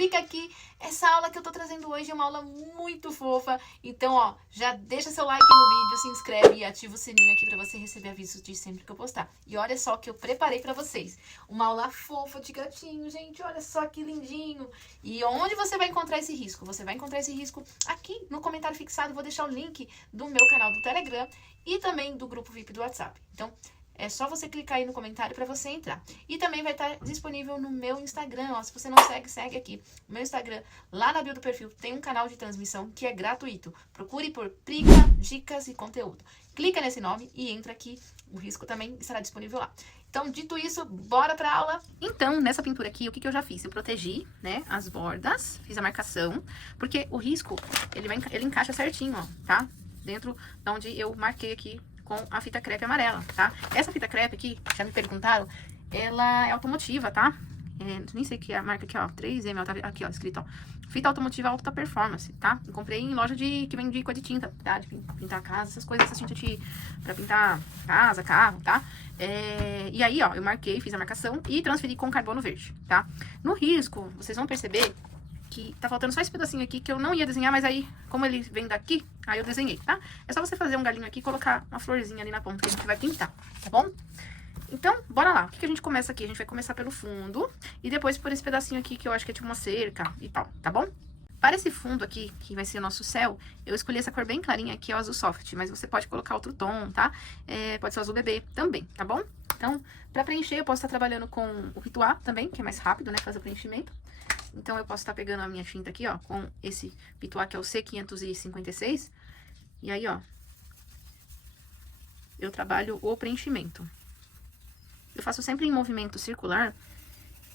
clica aqui. Essa aula que eu tô trazendo hoje é uma aula muito fofa. Então, ó, já deixa seu like no vídeo, se inscreve e ativa o sininho aqui pra você receber avisos de sempre que eu postar. E olha só o que eu preparei pra vocês. Uma aula fofa de gatinho, gente. Olha só que lindinho. E onde você vai encontrar esse risco? Você vai encontrar esse risco aqui no comentário fixado. Vou deixar o link do meu canal do Telegram e também do grupo VIP do WhatsApp. Então, é só você clicar aí no comentário para você entrar. E também vai estar disponível no meu Instagram, ó. Se você não segue, segue aqui. No meu Instagram, lá na bio do perfil, tem um canal de transmissão que é gratuito. Procure por Prica, Dicas e Conteúdo. Clica nesse nome e entra aqui. O risco também estará disponível lá. Então, dito isso, bora pra aula. Então, nessa pintura aqui, o que eu já fiz? Eu protegi, né, as bordas, fiz a marcação, porque o risco, ele encaixa certinho, ó, tá? Dentro de onde eu marquei aqui com a fita crepe amarela, tá? Essa fita crepe aqui, já me perguntaram, ela é automotiva, tá? Nem sei que é a marca aqui, ó, 3M, tá aqui, ó, escrito, ó. Fita automotiva alta performance, tá? Eu comprei em loja que vende coisa de tinta, tá? De pintar casa, essas coisas, essa tinta pra pintar casa, carro, tá? E aí, ó, eu marquei, fiz a marcação e transferi com carbono verde, tá? No risco, vocês vão perceber que tá faltando só esse pedacinho aqui que eu não ia desenhar, mas aí, como ele vem daqui, aí eu desenhei, tá? É só você fazer um galinho aqui e colocar uma florzinha ali na ponta que a gente vai pintar, tá bom? Então, bora lá. O que a gente começa aqui? A gente vai começar pelo fundo e depois por esse pedacinho aqui que eu acho que é tipo uma cerca e tal, tá bom? Para esse fundo aqui, que vai ser o nosso céu, eu escolhi essa cor bem clarinha aqui, é o azul soft, mas você pode colocar outro tom, tá? Pode ser o azul bebê também, tá bom? Então, pra preencher, eu posso estar trabalhando com o Pituá também, que é mais rápido, né, fazer o preenchimento. Então, eu posso estar pegando a minha tinta aqui, ó, com esse Pituá, que é o C556. E aí, ó, eu trabalho o preenchimento. Eu faço sempre em movimento circular,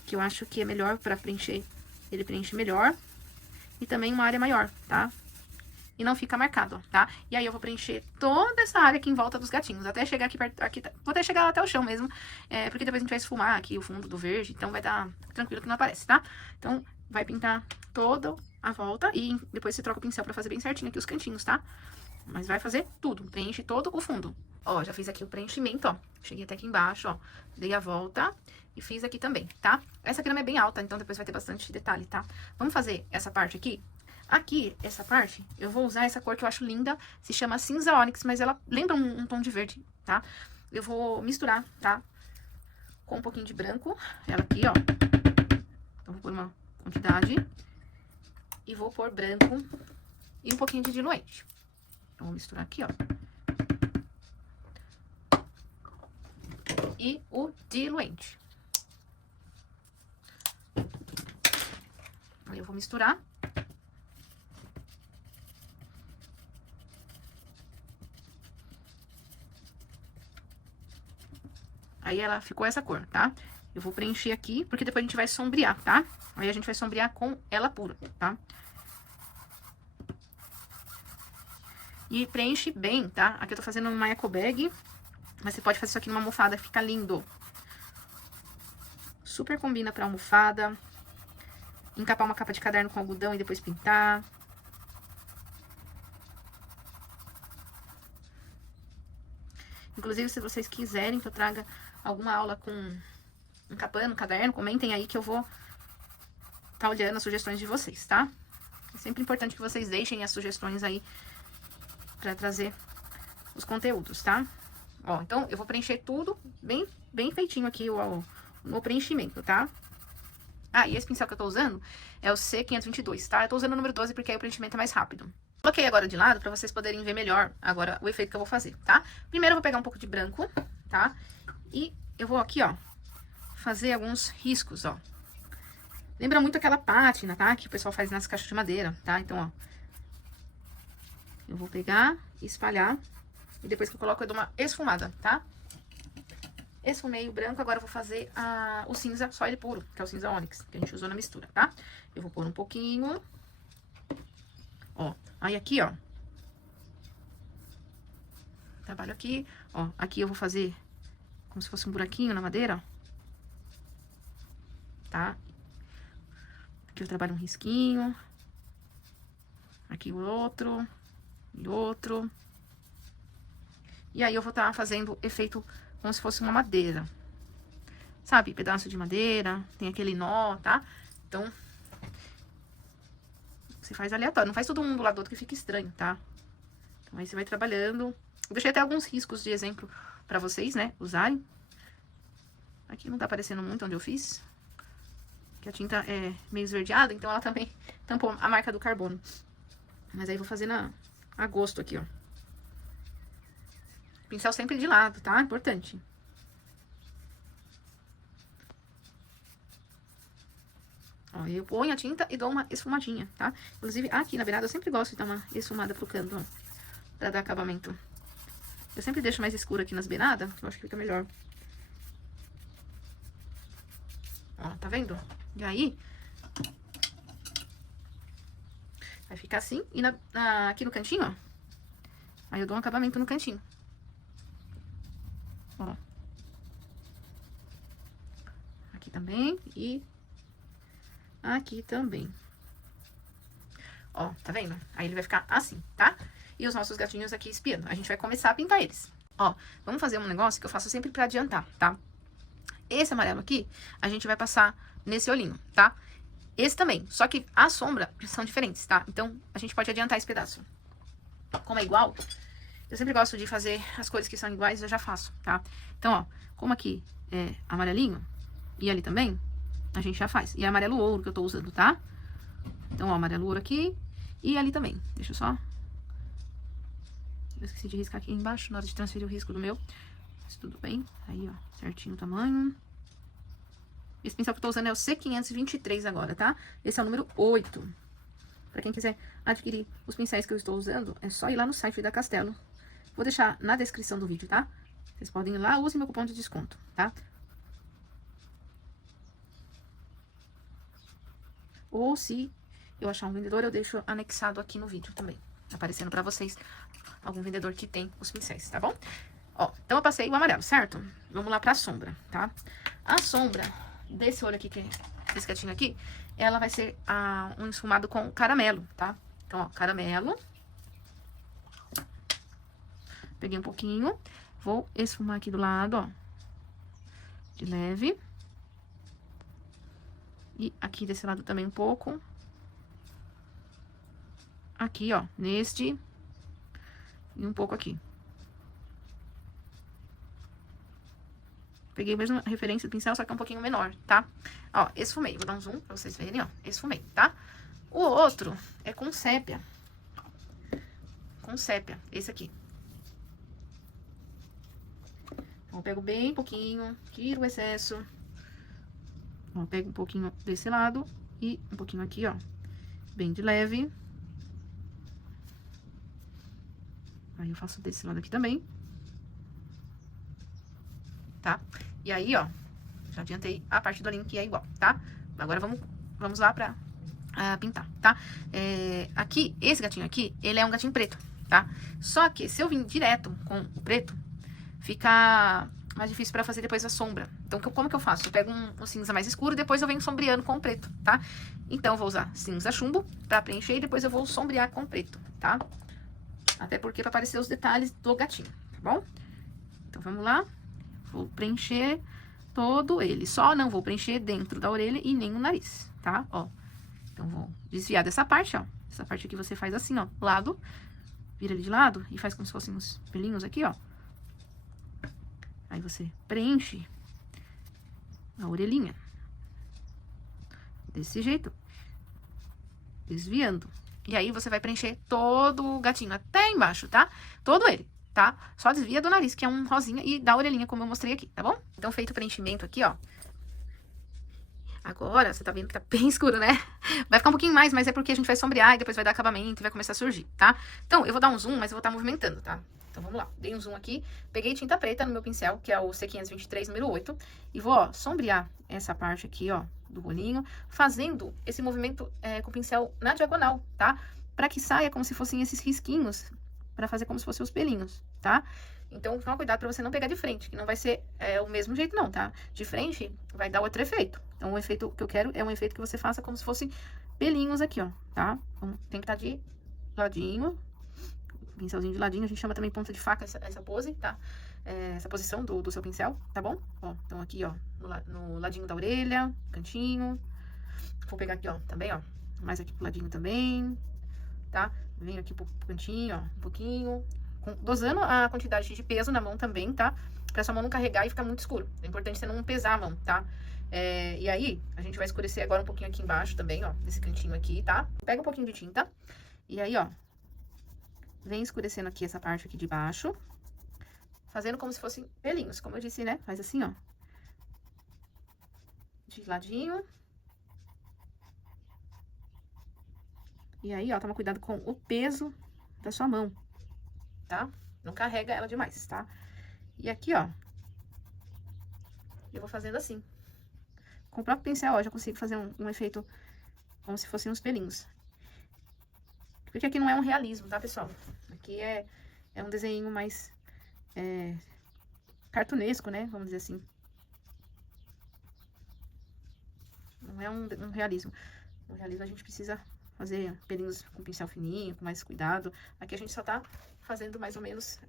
que eu acho que é melhor pra preencher. Ele preenche melhor e também uma área maior, tá? E não fica marcado, tá? E aí eu vou preencher toda essa área aqui em volta dos gatinhos, até chegar aqui perto, vou até chegar até o chão mesmo, porque depois a gente vai esfumar aqui o fundo do verde, então vai dar tranquilo que não aparece, tá? Então, vai pintar toda a volta e depois você troca o pincel pra fazer bem certinho aqui os cantinhos, tá? Mas vai fazer tudo, preenche todo o fundo. Ó, já fiz aqui o preenchimento, ó, cheguei até aqui embaixo, ó, dei a volta e fiz aqui também, tá? Essa grama é bem alta, então depois vai ter bastante detalhe, tá? Vamos fazer essa parte aqui? Aqui, essa parte, eu vou usar essa cor que eu acho linda, se chama cinza ônix, mas ela lembra um tom de verde, tá? Eu vou misturar, tá? Com um pouquinho de branco, ela aqui, ó. Então, vou pôr uma quantidade e vou pôr branco e um pouquinho de diluente. Então, vou misturar aqui, ó. E o diluente. Aí, eu vou misturar. Aí ela ficou essa cor, tá? Eu vou preencher aqui, porque depois a gente vai sombrear, tá? Aí a gente vai sombrear com ela pura, tá? E preenche bem, tá? Aqui eu tô fazendo uma eco bag, mas você pode fazer isso aqui numa almofada, fica lindo. Super combina pra almofada. Encapar uma capa de caderno com algodão e depois pintar. Inclusive, se vocês quiserem que eu traga alguma aula com encapando no caderno, comentem aí que eu vou estar olhando as sugestões de vocês, tá? É sempre importante que vocês deixem as sugestões aí pra trazer os conteúdos, tá? Ó, então, eu vou preencher tudo bem feitinho aqui no preenchimento, tá? Ah, e esse pincel que eu tô usando é o C522, tá? Eu tô usando o número 12 porque aí o preenchimento é mais rápido. Coloquei agora de lado pra vocês poderem ver melhor agora o efeito que eu vou fazer, tá? Primeiro eu vou pegar um pouco de branco, tá? E eu vou aqui, ó, fazer alguns riscos, ó. Lembra muito aquela pátina, tá? Que o pessoal faz nas caixas de madeira, tá? Então, ó. Eu vou pegar e espalhar. E depois que eu coloco, eu dou uma esfumada, tá? Esfumei o branco, agora eu vou fazer o cinza, só ele puro, que é o cinza ônix, que a gente usou na mistura, tá? Eu vou pôr um pouquinho. Ó, aí aqui, ó. Trabalho aqui, ó. Aqui eu vou fazer como se fosse um buraquinho na madeira, ó. Tá? Aqui eu trabalho um risquinho. Aqui o outro. E outro. E aí eu vou estar fazendo efeito como se fosse uma madeira. Sabe? Pedaço de madeira, tem aquele nó, tá? Então, Você faz aleatório, não faz todo um do lado do outro que fica estranho, tá? Então aí você vai trabalhando. Eu deixei até alguns riscos de exemplo pra vocês, né, usarem. Aqui não tá aparecendo muito onde eu fiz. Que a tinta é meio esverdeada, então ela também tampou a marca do carbono. Mas aí vou fazer a gosto aqui, ó. Pincel sempre de lado, tá? Importante. Ó, eu ponho a tinta e dou uma esfumadinha, tá? Inclusive, aqui na beirada eu sempre gosto de dar uma esfumada pro canto, ó. Pra dar acabamento. Eu sempre deixo mais escuro aqui nas beiradas, que eu acho que fica melhor. Ó, tá vendo? E aí, vai ficar assim. E aqui no cantinho, ó. Aí eu dou um acabamento no cantinho. Ó. Aqui também. E aqui também. Ó, tá vendo? Aí ele vai ficar assim, tá? E os nossos gatinhos aqui espiando. A gente vai começar a pintar eles. Ó, vamos fazer um negócio que eu faço sempre pra adiantar, tá? Esse amarelo aqui, a gente vai passar nesse olhinho, tá? Esse também, só que a sombra são diferentes, tá? Então, a gente pode adiantar esse pedaço. Como é igual, eu sempre gosto de fazer as cores que são iguais, eu já faço, tá? Então, ó, como aqui é amarelinho, e ali também, a gente já faz. E é amarelo ouro que eu tô usando, tá? Então, ó, amarelo ouro aqui, e ali também. Deixa eu só... Eu esqueci de riscar aqui embaixo, na hora de transferir o risco do meu. Mas tudo bem. Aí, ó, certinho o tamanho. Esse pincel que eu tô usando é o C523 agora, tá? Esse é o número 8. Pra quem quiser adquirir os pincéis que eu estou usando, é só ir lá no site da Castelo. Vou deixar na descrição do vídeo, tá? Vocês podem ir lá, usem meu cupom de desconto, tá? Ou se eu achar um vendedor, eu deixo anexado aqui no vídeo também. Aparecendo pra vocês algum vendedor que tem os pincéis, tá bom? Ó, então eu passei o amarelo, certo? Vamos lá pra sombra, tá? A sombra desse olho aqui, desse gatinho aqui, ela vai ser um esfumado com caramelo, tá? Então, ó, caramelo. Peguei um pouquinho. Vou esfumar aqui do lado, ó. De leve. E aqui desse lado também um pouco. Aqui, ó, neste. E um pouco aqui. Peguei a mesma referência do pincel, só que é um pouquinho menor, tá? Ó, esfumei. Vou dar um zoom pra vocês verem, ó. Esfumei, tá? O outro é com sépia. Com sépia, esse aqui. Então, eu pego bem pouquinho, tiro o excesso. Ó, pego um pouquinho desse lado e um pouquinho aqui, ó. Bem de leve. Aí eu faço desse lado aqui também. Tá? E aí, ó, já adiantei a parte do olhinho que é igual, tá? Agora vamos lá pra pintar, tá? Aqui, esse gatinho aqui, ele é um gatinho preto, tá? Só que se eu vir direto com o preto, fica mais difícil pra fazer depois a sombra. Então, como que eu faço? Eu pego um cinza mais escuro e depois eu venho sombreando com o preto, tá? Então, eu vou usar cinza chumbo pra preencher e depois eu vou sombrear com o preto, tá? Até porque pra aparecer os detalhes do gatinho, tá bom? Então, vamos lá. Vou preencher todo ele. Só não vou preencher dentro da orelha e nem o nariz, tá? Ó. Então, vou desviar dessa parte, ó. Essa parte aqui você faz assim, ó. Lado. Vira ele de lado e faz como se fossem uns pelinhos aqui, ó. Aí você preenche a orelhinha. Desse jeito. Desviando. E aí, você vai preencher todo o gatinho até embaixo, tá? Todo ele. Tá? Só desvia do nariz, que é um rosinha, e da orelhinha, como eu mostrei aqui, tá bom? Então, feito o preenchimento aqui, ó. Agora, você tá vendo que tá bem escuro, né? Vai ficar um pouquinho mais, mas é porque a gente vai sombrear e depois vai dar acabamento e vai começar a surgir, tá? Então, eu vou dar um zoom, mas eu vou estar movimentando, tá? Então, vamos lá. Dei um zoom aqui, peguei tinta preta no meu pincel, que é o C523, número 8, e vou, ó, sombrear essa parte aqui, ó, do olhinho, fazendo esse movimento com o pincel na diagonal, tá? Pra que saia como se fossem esses risquinhos, pra fazer como se fossem os pelinhos, tá? Então, toma cuidado pra você não pegar de frente, que não vai ser o mesmo jeito não, tá? De frente vai dar outro efeito. Então, o efeito que eu quero é um efeito que você faça como se fossem pelinhos aqui, ó, tá? Então, tem que estar de ladinho, pincelzinho de ladinho, a gente chama também ponta de faca essa pose, tá? Essa posição do seu pincel, tá bom? Ó, então aqui, ó, no ladinho da orelha, cantinho. Vou pegar aqui, ó, também, ó, Mais aqui pro ladinho também, tá? Venho aqui pro cantinho, ó, um pouquinho. Dosando a quantidade de peso na mão também, tá? Pra sua mão não carregar e ficar muito escuro. É importante você não pesar a mão, tá? E aí, a gente vai escurecer agora um pouquinho aqui embaixo também, ó. Nesse cantinho aqui, tá? Pega um pouquinho de tinta. E aí, ó. Vem escurecendo aqui essa parte aqui de baixo. Fazendo como se fossem pelinhos, como eu disse, né? Faz assim, ó. De ladinho. E aí, ó, toma cuidado com o peso da sua mão, tá? Não carrega ela demais, tá? E aqui, ó, eu vou fazendo assim. Com o próprio pincel, ó, já consigo fazer um efeito como se fossem uns pelinhos. Porque aqui não é um realismo, tá, pessoal? Aqui é um desenho mais cartunesco, né? Vamos dizer assim. Não é um realismo. No realismo a gente precisa fazer pelinhos com pincel fininho, com mais cuidado. Aqui a gente só tá fazendo mais ou menos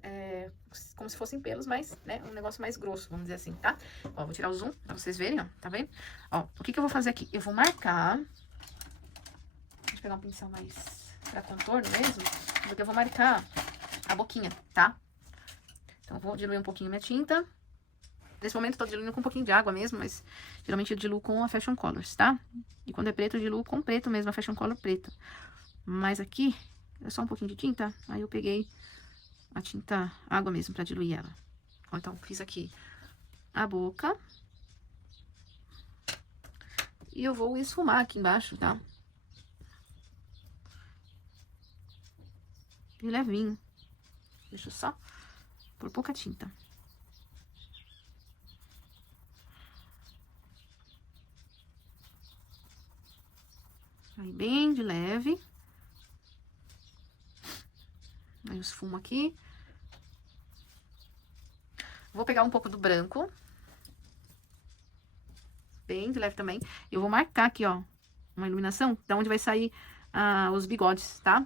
como se fossem pelos, mas, né, um negócio mais grosso, vamos dizer assim, tá? Ó, vou tirar o zoom pra vocês verem, ó, tá vendo? Ó, o que que eu vou fazer aqui? Eu vou marcar... Deixa eu pegar um pincel mais pra contorno mesmo, porque eu vou marcar a boquinha, tá? Então, eu vou diluir um pouquinho minha tinta. Nesse momento, eu tô diluindo com um pouquinho de água mesmo, mas geralmente eu diluo com a Fashion Colors, tá? E quando é preto, eu diluo com preto mesmo, a Fashion Color preto. Mas aqui, é só um pouquinho de tinta, aí eu peguei a tinta água mesmo pra diluir ela. Ó, então, fiz aqui a boca. E eu vou esfumar aqui embaixo, tá? E levinho. Deixa eu só por pouca tinta. Aí, bem de leve. Aí, eu esfumo aqui. Vou pegar um pouco do branco. Bem de leve também. Eu vou marcar aqui, ó, uma iluminação, da onde vai sair os bigodes, tá?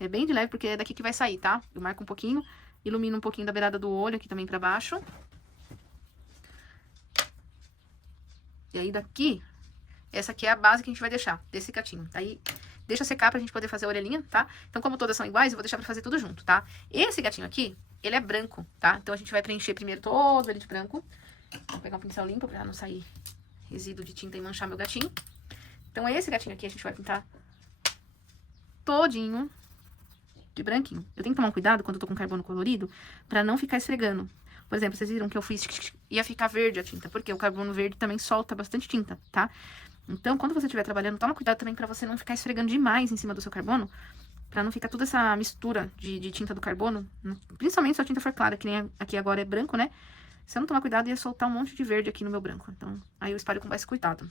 É bem de leve, porque é daqui que vai sair, tá? Eu marco um pouquinho, ilumino um pouquinho da beirada do olho aqui também pra baixo. E aí, daqui, essa aqui é a base que a gente vai deixar, desse gatinho. Aí, deixa secar pra gente poder fazer a orelhinha, tá? Então, como todas são iguais, eu vou deixar pra fazer tudo junto, tá? Esse gatinho aqui, ele é branco, tá? Então, a gente vai preencher primeiro todo ele de branco. Vou pegar um pincel limpo pra não sair resíduo de tinta e manchar meu gatinho. Então, esse gatinho aqui a gente vai pintar todinho de branquinho. Eu tenho que tomar um cuidado quando eu tô com carbono colorido pra não ficar esfregando. Por exemplo, vocês viram que eu fiz... ia ficar verde a tinta, porque o carbono verde também solta bastante tinta, tá? Então, quando você estiver trabalhando, toma cuidado também pra você não ficar esfregando demais em cima do seu carbono, pra não ficar toda essa mistura de tinta do carbono, principalmente se a tinta for clara, que nem aqui agora é branco, né? Se eu não tomar cuidado, ia soltar um monte de verde aqui no meu branco. Então, aí eu espalho com mais cuidado.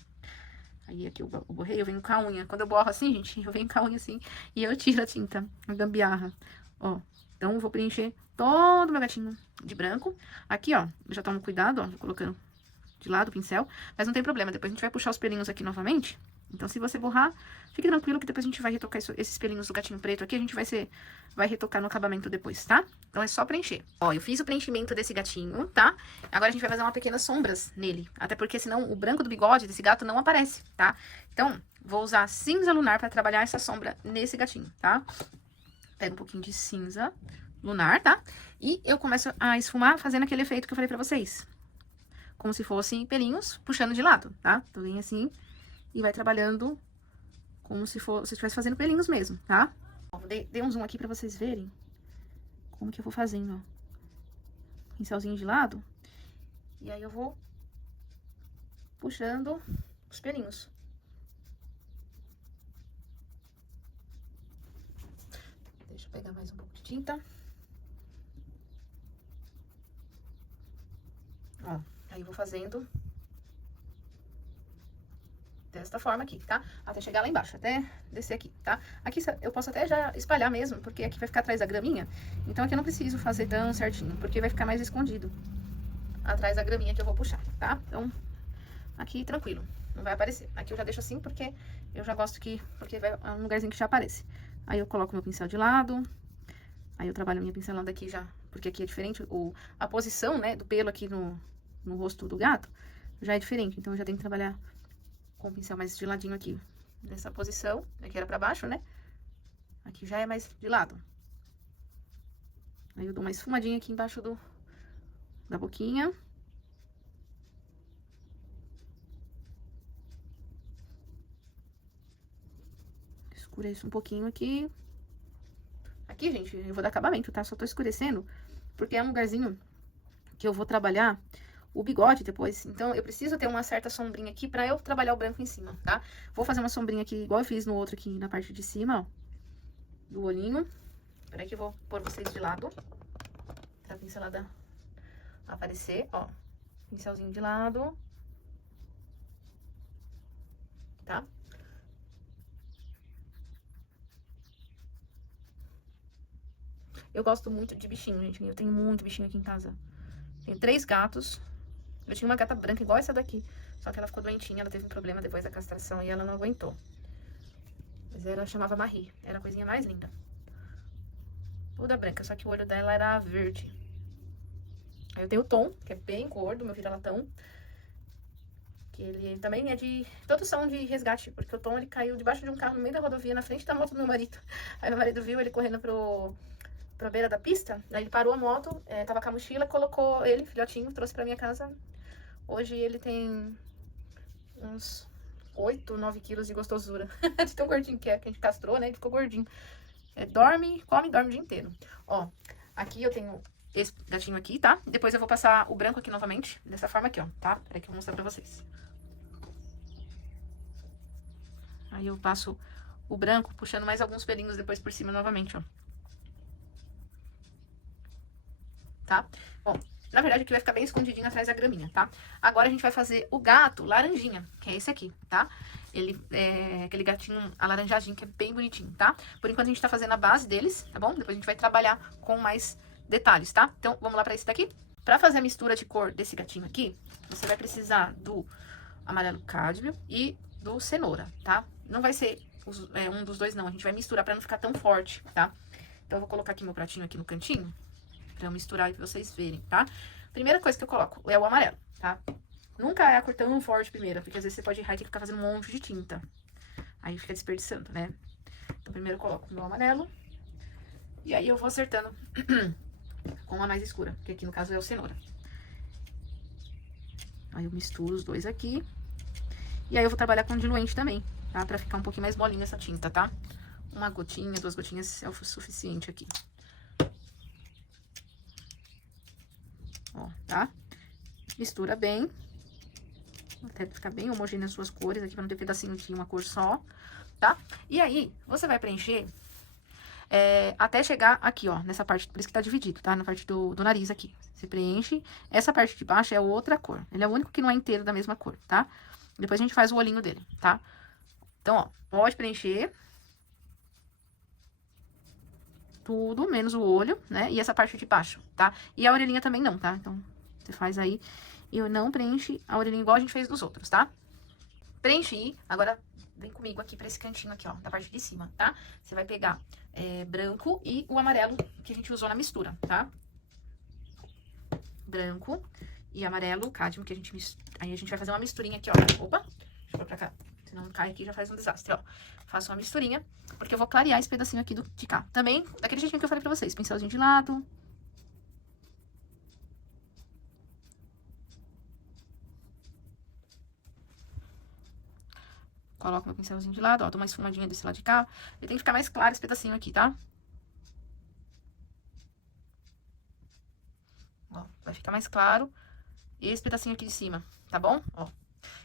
Aí aqui eu borrei, eu venho com a unha. Quando eu borro assim, gente, eu venho com a unha assim e eu tiro a tinta, a gambiarra. Ó, então eu vou preencher todo o meu gatinho de branco. Aqui, ó, eu já tomo cuidado, ó, colocando de lado o pincel. Mas não tem problema, depois a gente vai puxar os pelinhos aqui novamente. Então, se você borrar, fique tranquilo que depois a gente vai retocar esses pelinhos do gatinho preto aqui. A gente vai retocar no acabamento depois, tá? Então, é só preencher. Ó, eu fiz o preenchimento desse gatinho, tá? Agora, a gente vai fazer umas pequenas sombras nele. Até porque, senão, o branco do bigode desse gato não aparece, tá? Então, vou usar cinza lunar pra trabalhar essa sombra nesse gatinho, tá? Pego um pouquinho de cinza lunar, tá? E eu começo a esfumar fazendo aquele efeito que eu falei pra vocês. Como se fossem pelinhos puxando de lado, tá? Então, vem assim... E vai trabalhando como se você estivesse fazendo pelinhos mesmo, tá? Dei um zoom aqui pra vocês verem como que eu vou fazendo, ó. Pincelzinho de lado. E aí eu vou puxando os pelinhos. Deixa eu pegar mais um pouco de tinta. Ó, aí eu vou fazendo... desta forma aqui, tá? Até chegar lá embaixo, até descer aqui, tá? Aqui eu posso até já espalhar mesmo, porque aqui vai ficar atrás da graminha. Então aqui eu não preciso fazer tão certinho, porque vai ficar mais escondido atrás da graminha que eu vou puxar, tá? Então, aqui tranquilo, não vai aparecer. Aqui eu já deixo assim, porque eu já gosto porque é um lugarzinho que já aparece. Aí eu coloco meu pincel de lado, aí eu trabalho a minha pincelada aqui já, porque aqui é diferente a posição, né, do pelo aqui no rosto do gato. já é diferente. Então, eu já tenho que trabalhar com o pincel mais de ladinho aqui. Nessa posição, aqui era pra baixo, né? Aqui já é mais de lado. Aí eu dou uma esfumadinha aqui embaixo da boquinha. Escureço um pouquinho aqui. Aqui, gente, eu vou dar acabamento, tá? Só tô escurecendo, porque é um lugarzinho que eu vou trabalhar o bigode depois. Então, eu preciso ter uma certa sombrinha aqui pra eu trabalhar o branco em cima, tá? Vou fazer uma sombrinha aqui, igual eu fiz no outro aqui, na parte de cima, ó. Do olhinho. Peraí que eu vou pôr vocês de lado. Pra pincelada aparecer, ó. Pincelzinho de lado. Tá? Eu gosto muito de bichinho, gente. Eu tenho muito bichinho aqui em casa. Tenho 3 gatos. Eu tinha uma gata branca igual essa daqui. Só que ela ficou doentinha, ela teve um problema depois da castração e ela não aguentou. Mas ela chamava Marie. Era a coisinha mais linda. Toda branca, só que o olho dela era verde. Aí eu tenho o Tom, que é bem gordo, meu vira-latão. Que ele também é de... Todos são de resgate, porque o Tom, ele caiu debaixo de um carro no meio da rodovia, na frente da moto do meu marido. Aí meu marido viu ele correndo pra beira da pista, aí ele parou a moto, tava com a mochila, colocou ele, filhotinho, trouxe pra minha casa. Hoje ele tem uns 8, 9 quilos de gostosura. De tão gordinho que é, que a gente castrou, né? Ele ficou gordinho. Dorme, come, dorme o dia inteiro. Ó, aqui eu tenho esse gatinho aqui, tá? Depois eu vou passar o branco aqui novamente, dessa forma aqui, ó, tá? Peraí que eu vou mostrar pra vocês. Aí eu passo o branco, puxando mais alguns pelinhos depois por cima novamente, ó. Tá? Bom, na verdade aqui vai ficar bem escondidinho atrás da graminha, tá? Agora a gente vai fazer o gato laranjinha, que é esse aqui, tá? Ele é aquele gatinho alaranjadinho, que é bem bonitinho, tá? Por enquanto a gente tá fazendo a base deles, tá bom? Depois a gente vai trabalhar com mais detalhes, tá? Então, vamos lá pra esse daqui? Pra fazer a mistura de cor desse gatinho aqui, você vai precisar do amarelo cádmio e do cenoura, tá? Não vai ser um dos dois, não. A gente vai misturar pra não ficar tão forte, tá? Então, eu vou colocar aqui meu pratinho aqui no cantinho, pra eu misturar e pra vocês verem, tá? Primeira coisa que eu coloco é o amarelo, tá? Nunca é a cor tão forte primeiro, porque às vezes você pode errar e tem que ficar fazendo um monte de tinta. Aí fica desperdiçando, né? Então, primeiro eu coloco o meu amarelo. E aí eu vou acertando com a mais escura, que aqui no caso é o cenoura. Aí eu misturo os dois aqui. E aí eu vou trabalhar com diluente também, tá? Pra ficar um pouquinho mais molinha essa tinta, tá? Uma gotinha, 2 gotinhas é o suficiente aqui. Ó, tá? Mistura bem. Até ficar bem homogêneo as suas cores aqui, pra não ter pedacinho de uma cor só, tá? E aí, você vai preencher até chegar aqui, ó, nessa parte, por isso que tá dividido, tá? Na parte do nariz aqui. Você preenche. Essa parte de baixo é outra cor. Ele é o único que não é inteiro da mesma cor, tá? Depois a gente faz o olhinho dele, tá? Então, ó, pode preencher tudo, menos o olho, né? E essa parte de baixo, tá? E a orelhinha também não, tá? Então, você faz aí. E eu não preenche a orelhinha igual a gente fez dos outros, tá? Preenchi. Agora, vem comigo aqui pra esse cantinho aqui, ó, da parte de cima, tá? Você vai pegar branco e o amarelo que a gente usou na mistura, tá? Branco e amarelo, cádmio, que a gente... Aí a gente vai fazer uma misturinha aqui, ó. Opa, deixa eu pôr pra cá. Senão cai aqui e já faz um desastre, ó. Faço uma misturinha, porque eu vou clarear esse pedacinho aqui de cá. Também, daquele jeitinho que eu falei pra vocês. Pincelzinho de lado. Coloco meu pincelzinho de lado, ó. Dou uma esfumadinha desse lado de cá. E tem que ficar mais claro esse pedacinho aqui, tá? Ó, vai ficar mais claro esse pedacinho aqui de cima, tá bom? Ó.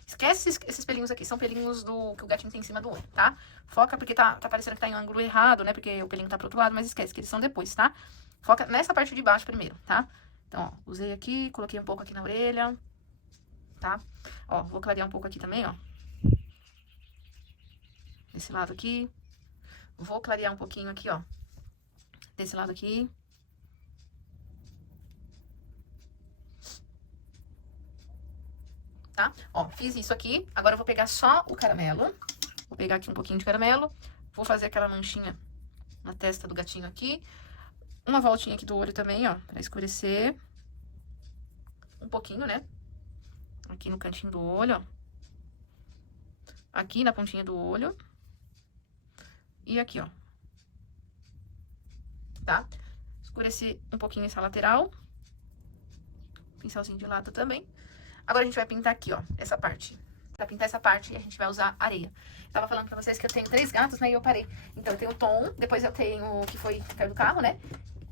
Esquece esses pelinhos aqui, são pelinhos que o gatinho tem em cima do olho, tá? Foca porque tá parecendo que tá em ângulo errado, né? Porque o pelinho tá pro outro lado, mas esquece que eles são depois, tá? Foca nessa parte de baixo primeiro, tá? Então, ó, usei aqui, coloquei um pouco aqui na orelha, tá? Ó, vou clarear um pouco aqui também, ó. Desse lado aqui. Vou clarear um pouquinho aqui, ó. Desse lado aqui. Tá? Ó, fiz isso aqui. Agora eu vou pegar só o caramelo. Vou pegar aqui um pouquinho de caramelo. Vou fazer aquela manchinha na testa do gatinho aqui. Uma voltinha aqui do olho também, ó, pra escurecer. Um pouquinho, né? Aqui no cantinho do olho, ó. Aqui na pontinha do olho. E aqui, ó. Tá? Escurecer um pouquinho essa lateral. Pincelzinho de lado também. Agora, a gente vai pintar aqui, ó, essa parte. Pra pintar essa parte, a gente vai usar areia. Tava falando pra vocês que eu tenho 3 gatos, né, e eu parei. Então, eu tenho o Tom, depois eu tenho o que foi que caiu do carro, né,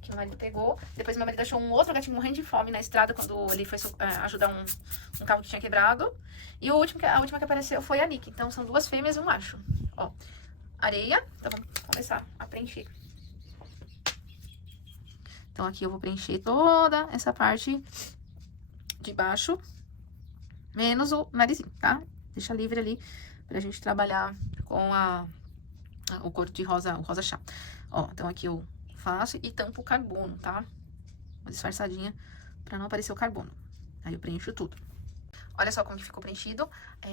que meu marido pegou. Depois meu marido achou um outro gatinho morrendo de fome na estrada, quando ele foi ajudar um carro que tinha quebrado. E a última que apareceu foi a Nick. Então, são 2 fêmeas e um macho. Ó, areia. Então, vamos começar a preencher. Então, aqui eu vou preencher toda essa parte de baixo, menos o narizinho, tá? Deixa livre ali pra gente trabalhar com o cor de rosa, o rosa chá. Ó, então aqui eu faço e tampo o carbono, tá? Uma disfarçadinha pra não aparecer o carbono. Aí eu preencho tudo. Olha só como que ficou preenchido.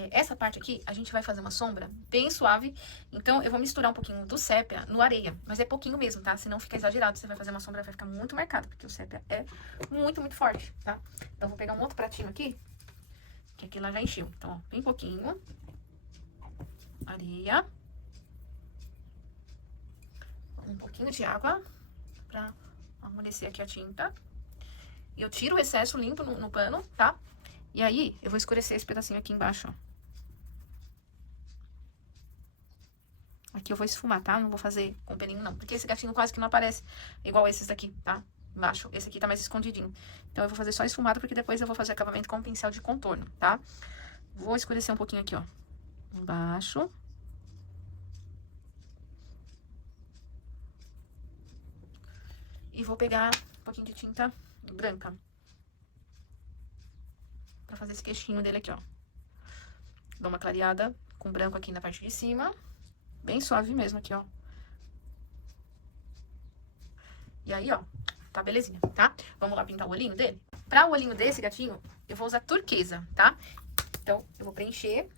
Essa parte aqui, a gente vai fazer uma sombra bem suave. Então, eu vou misturar um pouquinho do sépia no areia. Mas é pouquinho mesmo, tá? Senão fica exagerado. Você vai fazer uma sombra, vai ficar muito marcada. Porque o sépia é muito, muito forte, tá? Então, vou pegar um outro pratinho aqui. Que aqui ela já encheu. Então, ó, bem pouquinho. Areia. Um pouquinho de água. Pra amolecer aqui a tinta. E eu tiro o excesso limpo no pano, tá? E aí, eu vou escurecer esse pedacinho aqui embaixo, ó. Aqui eu vou esfumar, tá? Não vou fazer com pelinho, não. Porque esse gatinho quase que não aparece igual esses daqui, tá? Embaixo. Esse aqui tá mais escondidinho. Então, eu vou fazer só esfumado, porque depois eu vou fazer acabamento com um pincel de contorno, tá? Vou escurecer um pouquinho aqui, ó. Embaixo. E vou pegar um pouquinho de tinta branca. Pra fazer esse queixinho dele aqui, ó. Dou uma clareada com branco aqui na parte de cima. Bem suave mesmo aqui, ó. E aí, ó, tá belezinha, tá? Vamos lá pintar o olhinho dele? Pra o olhinho desse gatinho, eu vou usar turquesa, tá? Então, eu vou preencher.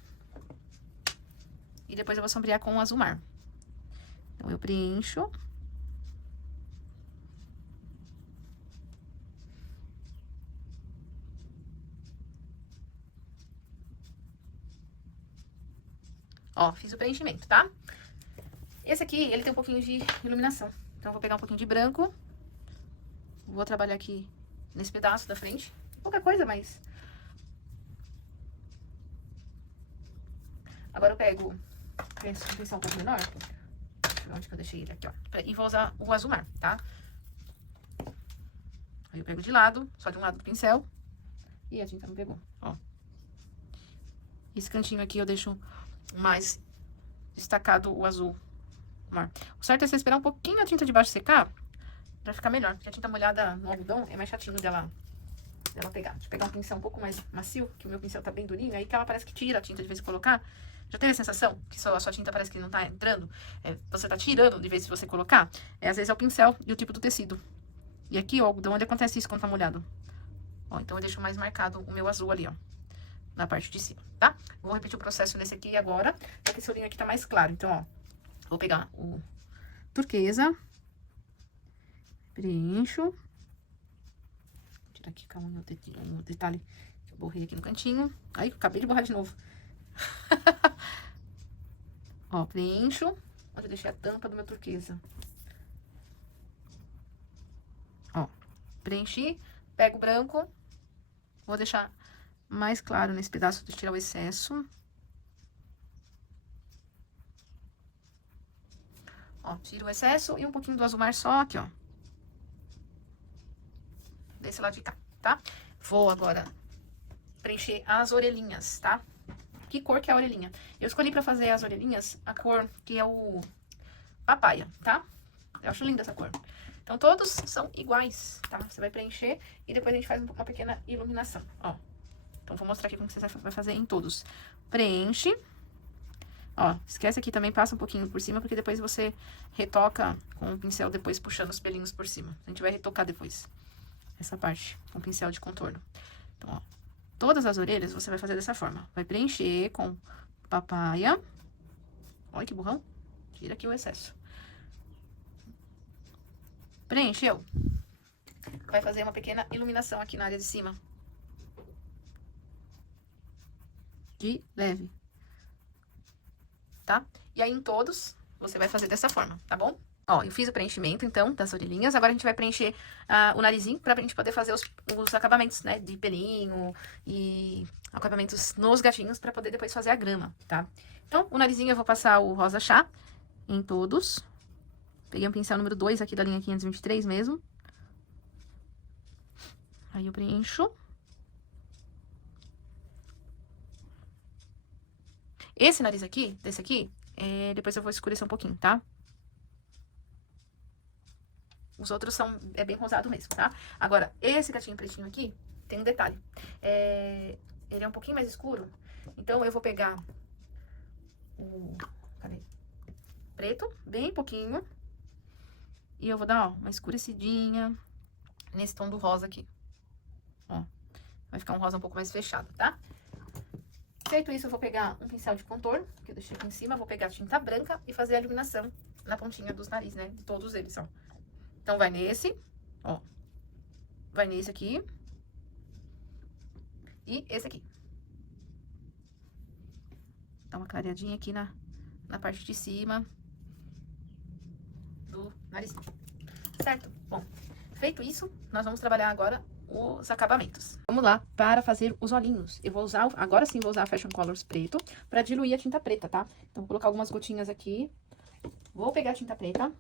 E depois eu vou sombrear com o azul mar. Então, eu preencho. Ó, fiz o preenchimento, tá? Esse aqui, ele tem um pouquinho de iluminação. Então, eu vou pegar um pouquinho de branco. Vou trabalhar aqui nesse pedaço da frente. Pouca coisa, mas... Agora eu pego esse pincel um pouco menor. Deixa eu ver onde que eu deixei ele aqui, ó. E vou usar o azul mar, tá? Aí eu pego de lado, só de um lado do pincel. E a tinta não pegou, ó. Esse cantinho aqui eu deixo mais destacado o azul mar. O certo é você esperar um pouquinho a tinta de baixo secar pra ficar melhor. Porque a tinta molhada no algodão é mais chatinho dela pegar. Deixa eu pegar um pincel um pouco mais macio, que o meu pincel tá bem durinho. Aí que ela parece que tira a tinta de vez em colocar. Já teve a sensação que a sua tinta parece que não tá entrando? Você tá tirando de vez em você colocar? Às vezes é o pincel e o tipo do tecido. E aqui o algodão, onde acontece isso quando tá molhado? Ó, então eu deixo mais marcado o meu azul ali, ó. Na parte de cima, tá? Vou repetir o processo nesse aqui agora, porque esse olhinho aqui tá mais claro. Então, ó, vou pegar o turquesa, preencho. Vou tirar aqui com um detalhe que eu borrei aqui no cantinho. Aí, eu acabei de borrar de novo. Ó, preencho, onde eu deixei a tampa do meu turquesa. Ó, preenchi, pego o branco, vou deixar mais claro nesse pedaço de tirar o excesso. Ó, tiro o excesso e um pouquinho do azul mar só aqui, ó. Desse lado de cá, tá? Vou agora preencher as orelhinhas, tá? Que cor que é a orelhinha? Eu escolhi pra fazer as orelhinhas a cor que é o papaya, tá? Eu acho linda essa cor. Então, todos são iguais, tá? Você vai preencher e depois a gente faz uma pequena iluminação, ó. Então, vou mostrar aqui como você vai fazer em todos. Preenche. Ó, esquece aqui também, passa um pouquinho por cima, porque depois você retoca com o pincel, depois puxando os pelinhos por cima. A gente vai retocar depois essa parte com o pincel de contorno. Então, ó, todas as orelhas você vai fazer dessa forma. Vai preencher com papaya. Olha que burrão. Tira aqui o excesso. Preencheu. Vai fazer uma pequena iluminação aqui na área de cima. de leve. Tá? E aí, em todos, você vai fazer dessa forma, tá bom? Ó, eu fiz o preenchimento, então, das orelhinhas. Agora a gente vai preencher o narizinho pra gente poder fazer os acabamentos, né? De pelinho e acabamentos nos gatinhos pra poder depois fazer a grama, tá? Então, o narizinho eu vou passar o rosa chá em todos. Peguei um pincel número 2 aqui da linha 523 mesmo. Aí eu preencho. Esse nariz aqui, desse aqui, depois eu vou escurecer um pouquinho, tá? Os outros é bem rosado mesmo, tá? Agora, esse gatinho pretinho aqui, tem um detalhe. Ele é um pouquinho mais escuro, então eu vou pegar o... Cadê? Preto, bem pouquinho. E eu vou dar, ó, uma escurecidinha nesse tom do rosa aqui. Ó, vai ficar um rosa um pouco mais fechado, tá? Feito isso, eu vou pegar um pincel de contorno, que eu deixei aqui em cima, vou pegar tinta branca e fazer a iluminação na pontinha dos narizes, né? De todos eles, ó. Então, vai nesse, ó. Vai nesse aqui. E esse aqui. Dá uma clareadinha aqui na parte de cima do nariz. Certo? Bom, feito isso, nós vamos trabalhar agora os acabamentos. Vamos lá para fazer os olhinhos. Eu vou usar, agora sim, vou usar a Fashion Colors preto para diluir a tinta preta, tá? Então, vou colocar algumas gotinhas aqui. Vou pegar a tinta preta.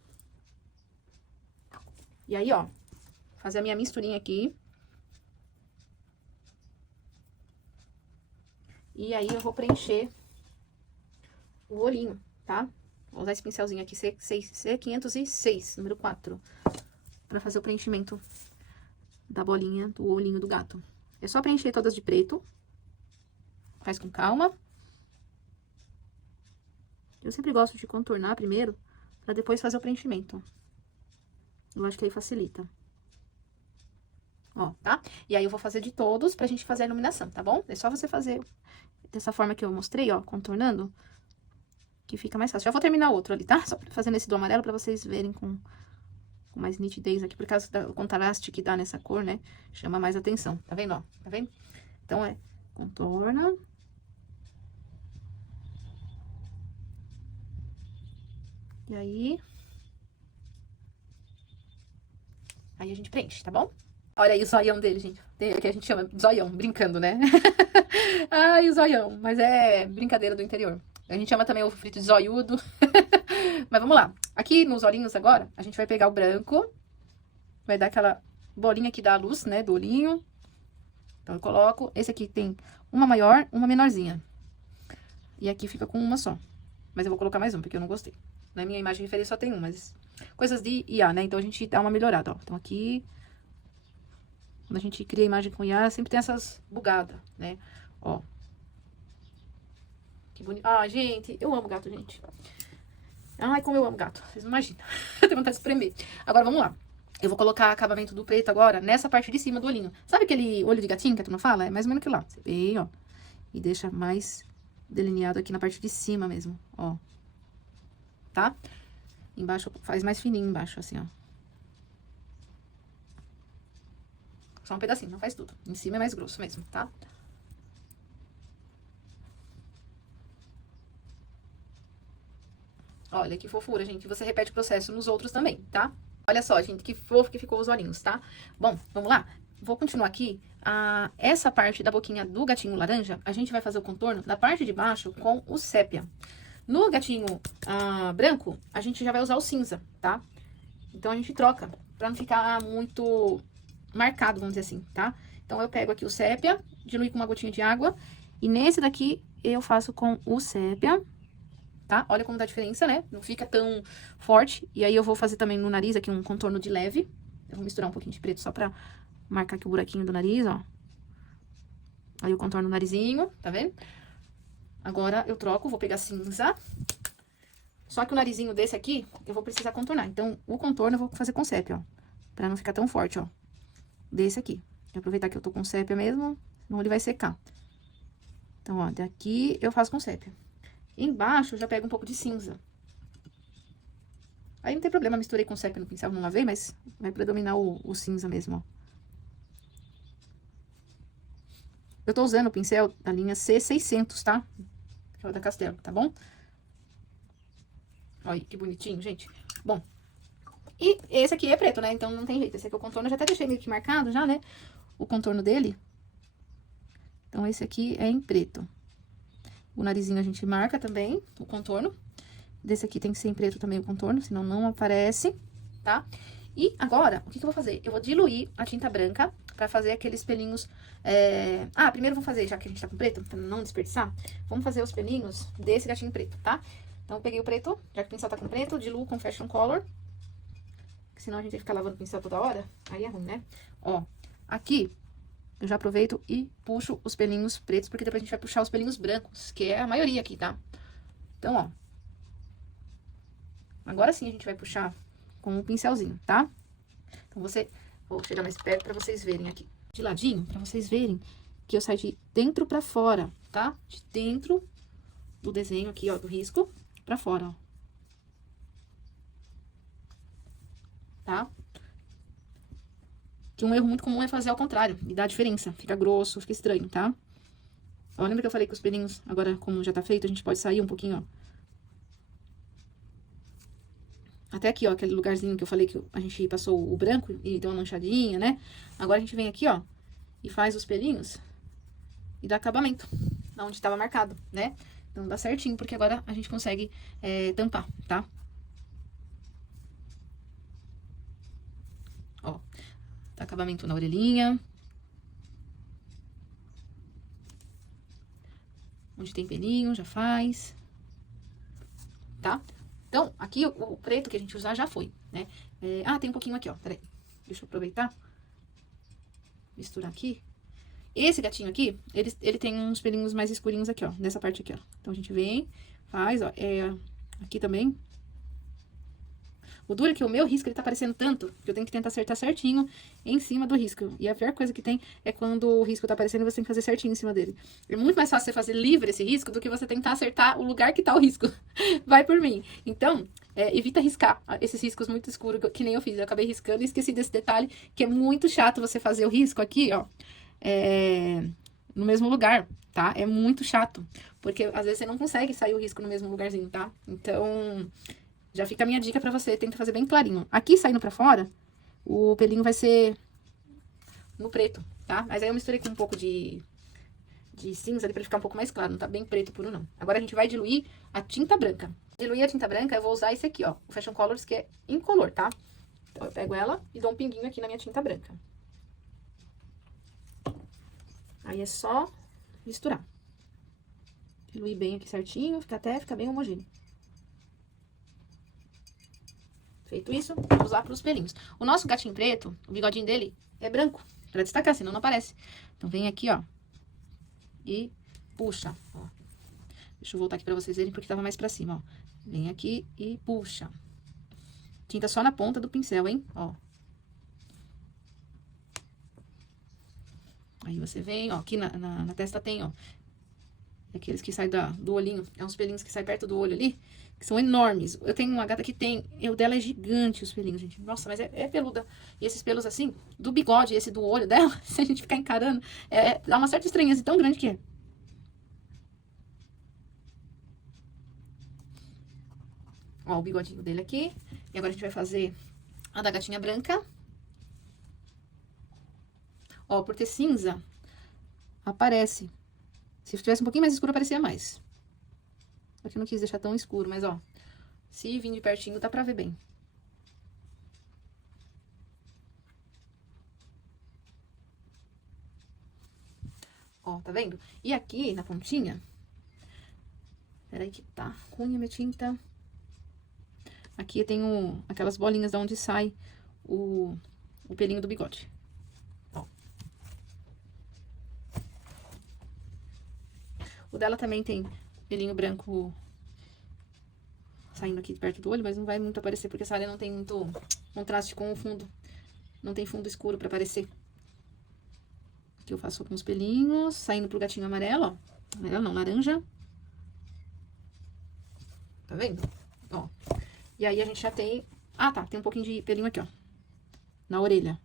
E aí, ó, fazer a minha misturinha aqui. E aí, eu vou preencher o olhinho, tá? Vou usar esse pincelzinho aqui, C506, número 4, pra fazer o preenchimento da bolinha do olhinho do gato. É só preencher todas de preto. Faz com calma. Eu sempre gosto de contornar primeiro, pra depois fazer o preenchimento. Eu acho que aí facilita. Ó, tá? E aí, eu vou fazer de todos pra gente fazer a iluminação, tá bom? É só você fazer dessa forma que eu mostrei, ó, contornando, que fica mais fácil. Já vou terminar outro ali, tá? Só fazendo esse do amarelo pra vocês verem com mais nitidez aqui, por causa do contraste que dá nessa cor, né? Chama mais atenção, tá vendo, ó? Tá vendo? Então, contorna. E aí... Aí a gente preenche, tá bom? Olha aí o zoião dele, gente. Que a gente chama de zoião, brincando, né? Ai, o zoião. Mas é brincadeira do interior. A gente chama também o frito de zoiudo. Mas vamos lá. Aqui nos olhinhos agora, a gente vai pegar o branco. Vai dar aquela bolinha que dá a luz, né, do olhinho. Então, eu coloco. Esse aqui tem uma maior, uma menorzinha. E aqui fica com uma só. Mas eu vou colocar mais um, porque eu não gostei. Na minha imagem de referência só tem um, mas... Coisas de IA, né? Então, a gente dá uma melhorada, ó. Então, aqui... Quando a gente cria imagem com IA, sempre tem essas bugadas, né? Ó. Que bonito. Ah, gente, eu amo gato, gente. Ai, como eu amo gato. Vocês não imaginam. Eu tenho vontade de espremer. Agora, vamos lá. Eu vou colocar acabamento do preto agora nessa parte de cima do olhinho. Sabe aquele olho de gatinho que a turma fala? É mais ou menos aquilo lá. Você vem, ó. E deixa mais delineado aqui na parte de cima mesmo, ó. Tá? Embaixo, faz mais fininho embaixo, assim, ó. Só um pedacinho, não faz tudo. Em cima é mais grosso mesmo, tá? Olha que fofura, gente. Você repete o processo nos outros também, tá? Olha só, gente, que fofo que ficou os olhinhos, tá? Bom, vamos lá? Vou continuar aqui. Essa parte da boquinha do gatinho laranja, a gente vai fazer o contorno da parte de baixo com o sépia. No gatinho branco, a gente já vai usar o cinza, tá? Então, a gente troca pra não ficar muito marcado, vamos dizer assim, tá? Então, eu pego aqui o sépia, diluo com uma gotinha de água. E nesse daqui, eu faço com o sépia, tá? Olha como dá a diferença, né? Não fica tão forte. E aí, eu vou fazer também no nariz aqui um contorno de leve. Eu vou misturar um pouquinho de preto só pra marcar aqui o buraquinho do nariz, ó. Aí, eu contorno o narizinho, tá vendo? Agora, eu troco, vou pegar cinza. Só que o narizinho desse aqui, eu vou precisar contornar. Então, o contorno eu vou fazer com sépia, ó. Pra não ficar tão forte, ó. Desse aqui. Vou aproveitar que eu tô com sépia mesmo, senão ele vai secar. Então, ó, daqui eu faço com sépia. Embaixo, eu já pego um pouco de cinza. Aí não tem problema, misturei com sépia no pincel, não lavei, mas vai predominar o cinza mesmo, ó. Eu tô usando o pincel da linha C600, tá? Que é o da Castelo, tá bom? Olha que bonitinho, gente. Bom, e esse aqui é preto, né? Então não tem jeito. Esse aqui é o contorno, eu já até deixei meio que marcado já, né? O contorno dele. Então, esse aqui é em preto. O narizinho a gente marca também, o contorno. Desse aqui tem que ser em preto também o contorno, senão não aparece, tá? E agora, o que que eu vou fazer? Eu vou diluir a tinta branca pra fazer aqueles pelinhos... Ah, primeiro vamos fazer, já que a gente tá com preto, pra não desperdiçar, vamos fazer os pelinhos desse gatinho preto, tá? Então, eu peguei o preto, já que o pincel tá com preto, diluo com Fashion Color. Senão a gente tem que ficar lavando o pincel toda hora, aí é ruim, né? Ó, aqui... Eu já aproveito e puxo os pelinhos pretos, porque depois a gente vai puxar os pelinhos brancos, que é a maioria aqui, tá? Então, ó. Agora sim a gente vai puxar com o pincelzinho, tá? Então, vou chegar mais perto pra vocês verem aqui. De ladinho, pra vocês verem que eu saio de dentro pra fora, tá? De dentro do desenho aqui, ó, do risco, pra fora, ó. Tá? Que um erro muito comum é fazer ao contrário, e dá diferença, fica grosso, fica estranho, tá? Ó, lembra que eu falei que os pelinhos, agora como já tá feito, a gente pode sair um pouquinho, ó. Até aqui, ó, aquele lugarzinho que eu falei que a gente passou o branco e deu uma manchadinha, né? Agora a gente vem aqui, ó, e faz os pelinhos e dá acabamento, da onde tava marcado, né? Então dá certinho, porque agora a gente consegue tampar, tá? Ó, dá acabamento na orelhinha. Onde tem pelinho, já faz. Tá? Então, aqui o preto que a gente usar já foi, né? Tem um pouquinho aqui, ó. Peraí. Deixa eu aproveitar. Misturar aqui. Esse gatinho aqui, ele tem uns pelinhos mais escurinhos aqui, ó. Nessa parte aqui, ó. Então, a gente vem, faz, ó. Aqui também. O duro é que o meu risco, ele tá aparecendo tanto, que eu tenho que tentar acertar certinho em cima do risco. E a pior coisa que tem é quando o risco tá aparecendo e você tem que fazer certinho em cima dele. É muito mais fácil você fazer livre esse risco do que você tentar acertar o lugar que tá o risco. Vai por mim. Então, evita riscar esses riscos muito escuros, que nem eu fiz. Eu acabei riscando e esqueci desse detalhe, que é muito chato você fazer o risco aqui, ó. No mesmo lugar, tá? É muito chato. Porque às vezes você não consegue sair o risco no mesmo lugarzinho, tá? Então... Já fica a minha dica pra você, tenta fazer bem clarinho. Aqui, saindo pra fora, o pelinho vai ser no preto, tá? Mas aí eu misturei com um pouco de cinza ali pra ficar um pouco mais claro, não tá bem preto puro, não. Agora a gente vai diluir a tinta branca. Diluir a tinta branca, eu vou usar esse aqui, ó, o Fashion Colors, que é incolor, tá? Então, eu pego ela e dou um pinguinho aqui na minha tinta branca. Aí é só misturar. Diluir bem aqui certinho, fica bem homogêneo. Feito isso, vamos lá para os pelinhos. O nosso gatinho preto, o bigodinho dele é branco, para destacar, senão não aparece. Então, vem aqui, ó, e puxa, ó. Deixa eu voltar aqui para vocês verem, porque tava mais para cima, ó. Vem aqui e puxa. Tinta só na ponta do pincel, hein, ó. Aí você vem, ó, aqui na testa tem, ó, aqueles que saem do olhinho, é uns pelinhos que saem perto do olho ali, que são enormes. Eu tenho uma gata que tem, o dela é gigante os pelinhos, gente. Nossa, mas é peluda. E esses pelos assim, do bigode, esse do olho dela, se a gente ficar encarando, dá uma certa estranheza tão grande que é. Ó, o bigodinho dele aqui. E agora a gente vai fazer a da gatinha branca. Ó, por ter cinza, aparece. Se tivesse um pouquinho mais escuro, aparecia mais. Só que eu não quis deixar tão escuro, mas ó, se vir de pertinho, dá pra ver bem. Ó, tá vendo? E aqui, na pontinha... Peraí que tá ruim a minha tinta. Aqui eu tenho aquelas bolinhas da onde sai o pelinho do bigode. Ó. O dela também tem pelinho branco saindo aqui perto do olho, mas não vai muito aparecer, porque essa área não tem muito contraste com o fundo. Não tem fundo escuro pra aparecer. Aqui eu faço alguns pelinhos, saindo pro gatinho amarelo, ó. Amarelo não, laranja. Tá vendo? Ó. E aí a gente já tem... Ah, tá, tem um pouquinho de pelinho aqui, ó. Na orelha.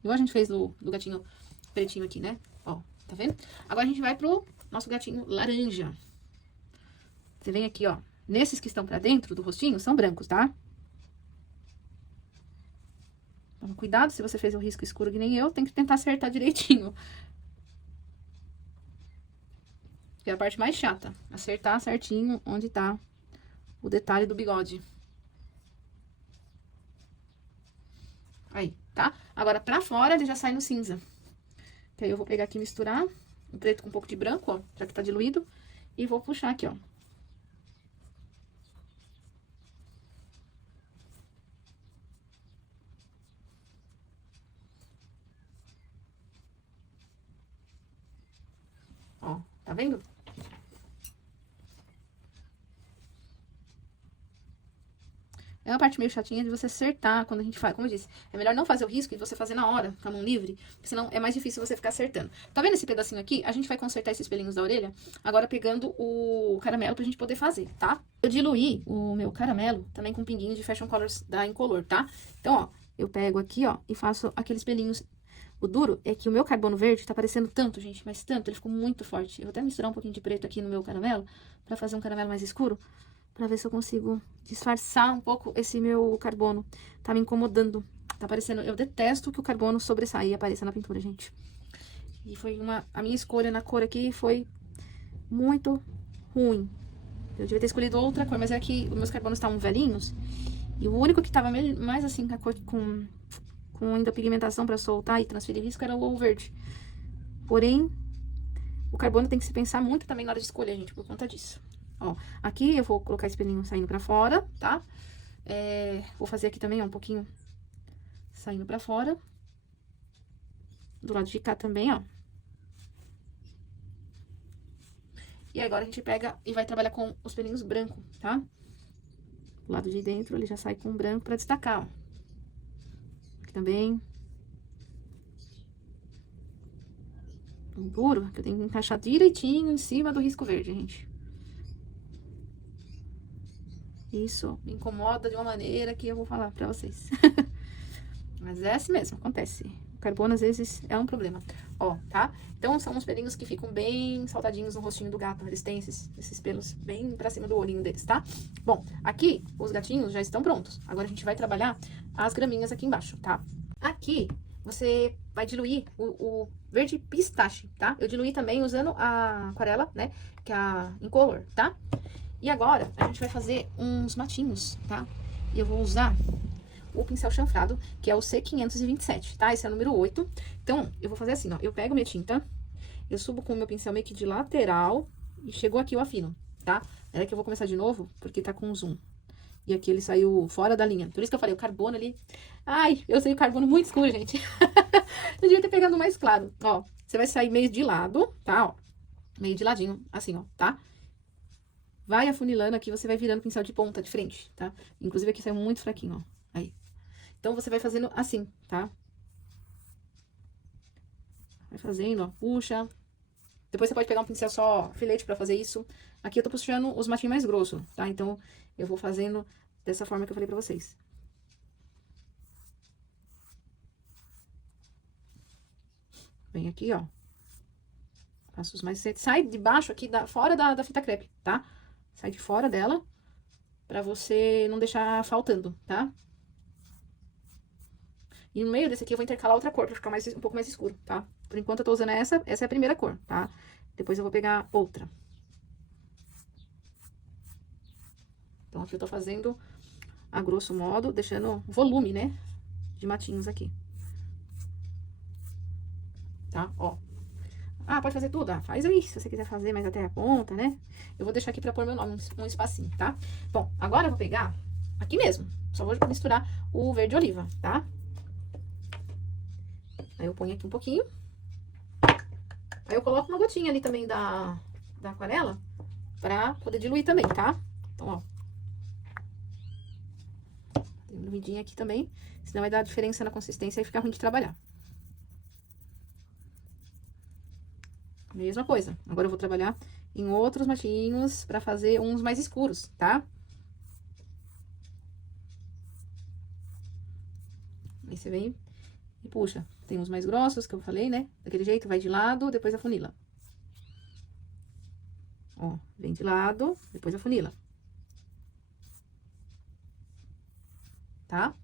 Igual a gente fez do gatinho pretinho aqui, né? Ó. tá vendo? Agora a gente vai pro nosso gatinho laranja. Você vem aqui, ó. Nesses que estão pra dentro do rostinho, são brancos, tá? Toma cuidado, se você fez o risco escuro que nem eu, tem que tentar acertar direitinho. Que é a parte mais chata. Acertar certinho onde tá o detalhe do bigode. Aí, tá? Agora, pra fora, ele já sai no cinza. Que aí eu vou pegar aqui e misturar o preto com um pouco de branco, ó, já que tá diluído. E vou puxar aqui, ó. Ó, tá vendo? É uma parte meio chatinha de você acertar quando a gente faz. Como eu disse, é melhor não fazer o risco e você fazer na hora, com a mão livre, porque senão é mais difícil você ficar acertando. Tá vendo esse pedacinho aqui? A gente vai consertar esses pelinhos da orelha, agora pegando o caramelo pra gente poder fazer, tá? Eu diluí o meu caramelo também com pinguinho de Fashion Colors da Incolor, tá? Então, ó, eu pego aqui, ó, e faço aqueles pelinhos. O duro é que o meu carbono verde tá parecendo tanto, gente, mas tanto, ele ficou muito forte. Eu vou até misturar um pouquinho de preto aqui no meu caramelo, pra fazer um caramelo mais escuro. Pra ver se eu consigo disfarçar um pouco esse meu carbono. Tá me incomodando. Tá parecendo... Eu detesto que o carbono sobressaia e apareça na pintura, gente. E foi a minha escolha na cor aqui foi muito ruim. Eu devia ter escolhido outra cor, mas é que os meus carbonos estavam velhinhos. E o único que tava mais assim, com ainda pigmentação pra soltar e transferir risco era o verde. Porém, o carbono tem que se pensar muito também na hora de escolher, gente, por conta disso. Ó, aqui eu vou colocar esse pelinho saindo pra fora, tá? Vou fazer aqui também, ó, um pouquinho saindo pra fora. Do lado de cá também, ó. E agora a gente pega e vai trabalhar com os pelinhos brancos, tá? Do lado de dentro ele já sai com branco pra destacar, ó. Aqui também. Um duro, que eu tenho que encaixar direitinho em cima do risco verde, gente. Isso me incomoda de uma maneira que eu vou falar pra vocês. Mas é assim mesmo, acontece. O carbono, às vezes, é um problema. Ó, tá? Então, são uns pelinhos que ficam bem saltadinhos no rostinho do gato. Eles têm esses pelos bem pra cima do olhinho deles, tá? Bom, aqui, os gatinhos já estão prontos. Agora, a gente vai trabalhar as graminhas aqui embaixo, tá? Aqui, você vai diluir o verde pistache, tá? Eu diluí também usando a aquarela, né? Que é a Incolor, tá? E agora, a gente vai fazer uns matinhos, tá? E eu vou usar o pincel chanfrado, que é o C527, tá? Esse é o número 8. Então, eu vou fazer assim, ó. Eu pego minha tinta, eu subo com o meu pincel meio que de lateral e chegou aqui eu afino, tá? É que eu vou começar de novo, porque tá com zoom. E aqui ele saiu fora da linha. Por isso que eu falei, o carbono ali... Ai, eu sei o carbono muito escuro, gente. Eu devia ter pegado mais claro. Ó, você vai sair meio de lado, tá? Ó, meio de ladinho, assim, ó, tá? Vai afunilando aqui, você vai virando o pincel de ponta, de frente, tá? Inclusive aqui saiu muito fraquinho, ó. Aí. Então, você vai fazendo assim, tá? Vai fazendo, ó, puxa. Depois você pode pegar um pincel só filete pra fazer isso. Aqui eu tô puxando os matinhos mais grossos, tá? Então, eu vou fazendo dessa forma que eu falei pra vocês. Vem aqui, ó. Faço os mais... Sai de baixo aqui, fora da fita crepe, tá? Sai de fora dela, pra você não deixar faltando, tá? E no meio desse aqui eu vou intercalar outra cor, pra ficar um pouco mais escuro, tá? Por enquanto eu tô usando essa é a primeira cor, tá? Depois eu vou pegar outra. Então aqui eu tô fazendo a grosso modo, deixando volume, né? De matinhos aqui. Tá? Ó. Ah, pode fazer tudo? Ah, faz aí, se você quiser fazer mais até a ponta, né? Eu vou deixar aqui pra pôr meu nome, um espacinho, tá? Bom, agora eu vou pegar aqui mesmo. Só vou misturar o verde oliva, tá? Aí eu ponho aqui um pouquinho. Aí eu coloco uma gotinha ali também da aquarela pra poder diluir também, tá? Então, ó. Tem diluidinha aqui também, senão vai dar diferença na consistência e fica ruim de trabalhar. Mesma coisa. Agora eu vou trabalhar em outros matinhos pra fazer uns mais escuros, tá? Aí você vem e puxa. Tem uns mais grossos, que eu falei, né? Daquele jeito, vai de lado, depois afunila. Ó, vem de lado, depois afunila. Tá?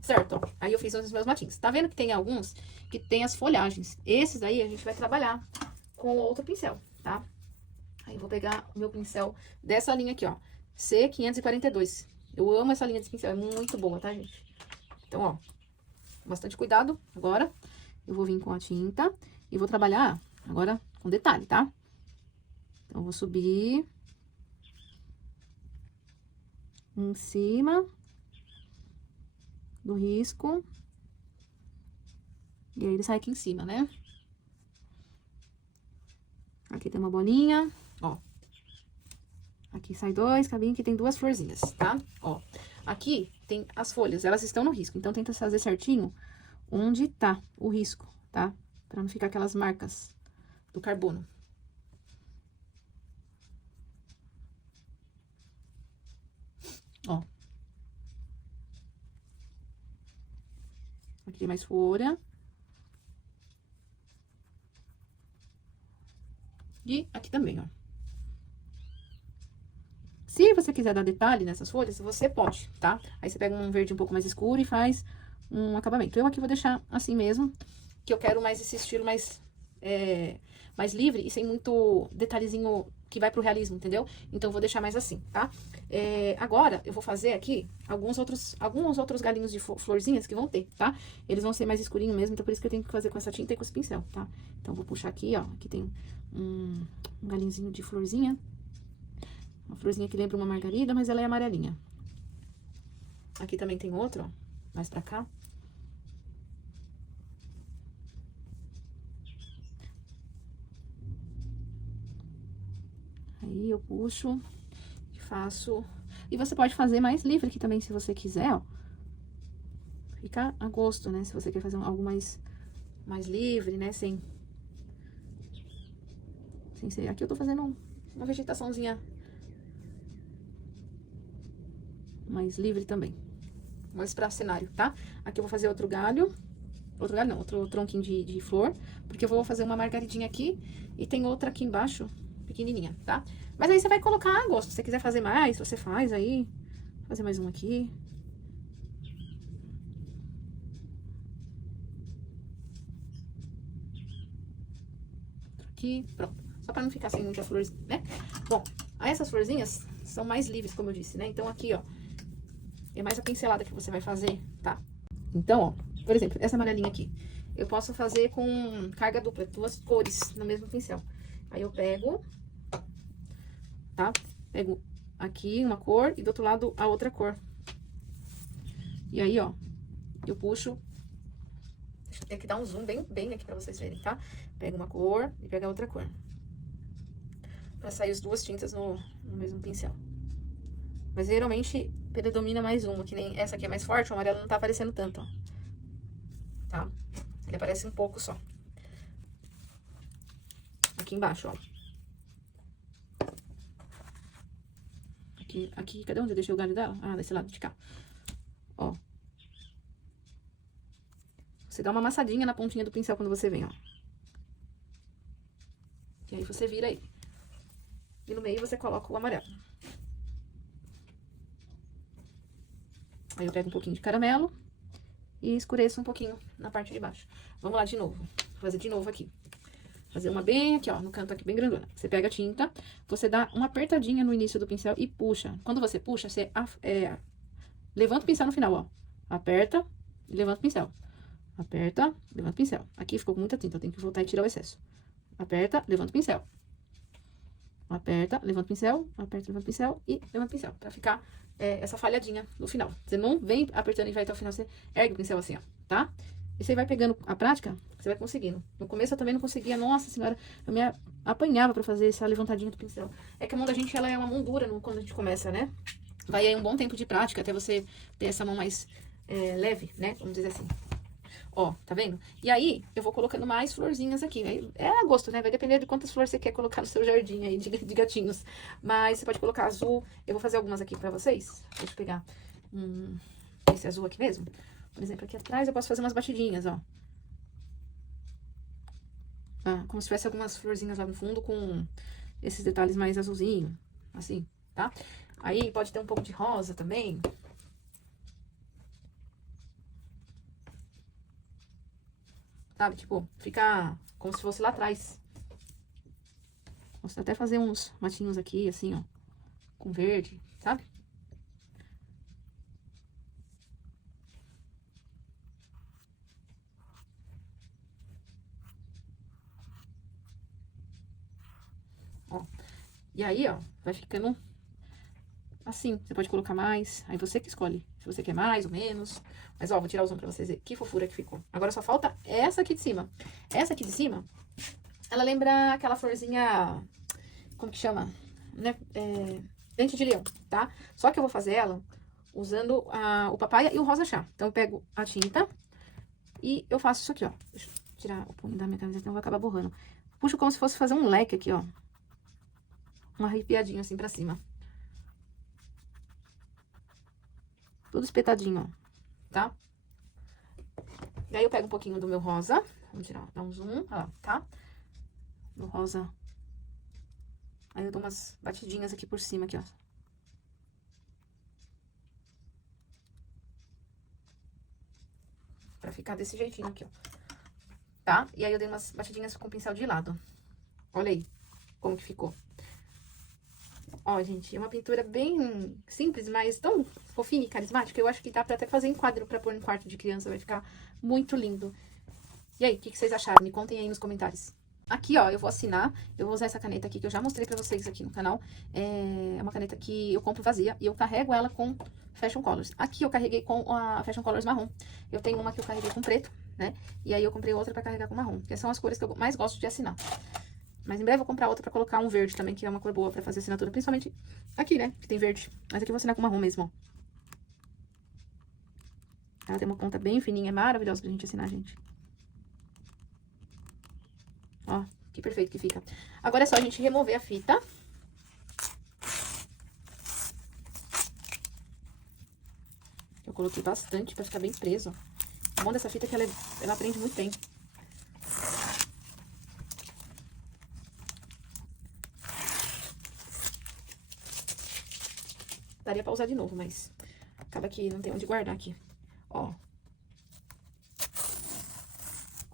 Certo, ó. Aí eu fiz os meus matins. Tá vendo que tem alguns que tem as folhagens? Esses aí a gente vai trabalhar com outro pincel, tá? Aí eu vou pegar o meu pincel dessa linha aqui, ó. C542. Eu amo essa linha de pincel, é muito boa, tá, gente? Então, ó, bastante cuidado. Agora, eu vou vir com a tinta e vou trabalhar agora com detalhe, tá? Então, eu vou subir em cima do risco. E aí, ele sai aqui em cima, né? Aqui tem uma bolinha, ó. Aqui sai dois cabinhos, aqui tem duas florzinhas, tá? Ó, aqui tem as folhas, elas estão no risco. Então, tenta fazer certinho onde tá o risco, tá? Pra não ficar aquelas marcas do carbono. Ó. Aqui tem mais folha. E aqui também, ó. Se você quiser dar detalhe nessas folhas, você pode, tá? Aí você pega um verde um pouco mais escuro e faz um acabamento. Eu aqui vou deixar assim mesmo, que eu quero mais esse estilo mais, mais livre e sem muito detalhezinho que vai pro realismo, entendeu? Então, eu vou deixar mais assim, tá? Agora, eu vou fazer aqui alguns outros galinhos de florzinhas que vão ter, tá? Eles vão ser mais escurinho mesmo, então por isso que eu tenho que fazer com essa tinta e com esse pincel, tá? Então, eu vou puxar aqui, ó. Aqui tem um galinhozinho de florzinha. Uma florzinha que lembra uma margarida, mas ela é amarelinha. Aqui também tem outro, ó, mais pra cá. Aí eu puxo e faço. E você pode fazer mais livre aqui também, se você quiser, ó. Fica a gosto, né? Se você quer fazer algo mais livre, né? Sem ser... Aqui eu tô fazendo uma vegetaçãozinha mais livre também. Mais pra cenário, tá? Aqui eu vou fazer outro galho. Outro galho não, outro tronquinho de flor. Porque eu vou fazer uma margaridinha aqui. E tem outra aqui embaixo, pequenininha, tá? Mas aí você vai colocar a gosto. Se você quiser fazer mais, você faz aí. Vou fazer mais um aqui. Aqui, pronto. Só pra não ficar sem muita flor, né? Bom, aí essas florzinhas são mais livres, como eu disse, né? Então, aqui, ó, é mais a pincelada que você vai fazer, tá? Então, ó, por exemplo, essa amarelinha aqui. Eu posso fazer com carga dupla, duas cores no mesmo pincel. Aí eu pego, tá? Pego aqui uma cor e do outro lado a outra cor. E aí, ó, eu puxo. Deixa eu ter que dar um zoom bem aqui pra vocês verem, tá? Pega uma cor e pega a outra cor. Pra sair as duas tintas no mesmo pincel. Mas geralmente predomina mais uma, que nem essa aqui é mais forte, o amarelo não tá aparecendo tanto, ó. Tá? Ele aparece um pouco só. Aqui embaixo, ó. Aqui, cadê onde eu deixei o galho dela? Ah, desse lado de cá. Ó. Você dá uma amassadinha na pontinha do pincel quando você vem, ó. E aí você vira ele. E no meio você coloca o amarelo. Aí eu pego um pouquinho de caramelo e escureço um pouquinho na parte de baixo. Vamos lá de novo. Vou fazer de novo aqui. Fazer uma bem aqui, ó, no canto aqui, bem grandona. Você pega a tinta, você dá uma apertadinha no início do pincel e puxa. Quando você puxa, você levanta o pincel no final, ó. Aperta e levanta o pincel. Aperta, levanta o pincel. Aqui ficou com muita tinta, eu tenho que voltar e tirar o excesso. Aperta, levanta o pincel. Aperta, levanta o pincel, aperta, levanta o pincel e levanta o pincel. Pra ficar essa falhadinha no final. Você não vem apertando e vai até o final, você ergue o pincel assim, ó, tá? E você vai pegando a prática, você vai conseguindo. No começo eu também não conseguia, nossa senhora, eu me apanhava pra fazer essa levantadinha do pincel. É que a mão da gente, ela é uma mão dura quando a gente começa, né? Vai aí um bom tempo de prática até você ter essa mão mais leve, né? Vamos dizer assim. Ó, tá vendo? E aí, eu vou colocando mais florzinhas aqui. Aí, é a gosto, né? Vai depender de quantas flores você quer colocar no seu jardim aí de gatinhos. Mas você pode colocar azul. Eu vou fazer algumas aqui pra vocês. Deixa eu pegar esse azul aqui mesmo. Por exemplo, aqui atrás eu posso fazer umas batidinhas, ó. Ah, como se tivesse algumas florzinhas lá no fundo com esses detalhes mais azulzinho, assim, tá? Aí pode ter um pouco de rosa também. Sabe, tipo, fica como se fosse lá atrás. Posso até fazer uns matinhos aqui, assim, ó, com verde, sabe? Ó. E aí, ó, vai ficando assim. Você pode colocar mais, aí você que escolhe se você quer mais ou menos. Mas, ó, vou tirar o zoom pra vocês verem que fofura que ficou. Agora só falta essa aqui de cima. Essa aqui de cima, ela lembra aquela florzinha, como que chama? Né? Dente de leão, tá? Só que eu vou fazer ela usando o papaya e o rosa chá. Então, eu pego a tinta e eu faço isso aqui, ó. Deixa eu tirar o punho da minha camiseta, então vai acabar borrando. Puxo como se fosse fazer um leque aqui, ó. Um arrepiadinho assim pra cima. Tudo espetadinho, ó. Tá? E aí eu pego um pouquinho do meu rosa. Vamos tirar, dar um zoom, ó, tá? No rosa. Aí eu dou umas batidinhas aqui por cima, aqui, ó. Pra ficar desse jeitinho aqui, ó. Tá? E aí eu dei umas batidinhas com o pincel de lado. Olha aí como que ficou. Ó, gente, é uma pintura bem simples, mas tão fofinha e carismática. Eu acho que dá pra até fazer em quadro pra pôr no quarto de criança. Vai ficar muito lindo. E aí, o que vocês acharam? Me contem aí nos comentários. Aqui, ó, eu vou assinar. Eu vou usar essa caneta aqui que eu já mostrei pra vocês aqui no canal. É uma caneta que eu compro vazia e eu carrego ela com Fashion Colors. Aqui eu carreguei com a Fashion Colors marrom. Eu tenho uma que eu carreguei com preto, né? E aí eu comprei outra pra carregar com marrom, que são as cores que eu mais gosto de assinar. Mas em breve eu vou comprar outra pra colocar um verde também, que é uma cor boa pra fazer assinatura. Principalmente aqui, né, que tem verde. Mas aqui eu vou assinar com marrom mesmo, ó. Ela tem uma ponta bem fininha, é maravilhosa pra gente assinar, gente. Ó, que perfeito que fica. Agora é só a gente remover a fita. Eu coloquei bastante pra ficar bem preso, ó. O bom dessa fita é que ela prende muito bem. Daria pra usar de novo, mas acaba que não tem onde guardar aqui. Ó.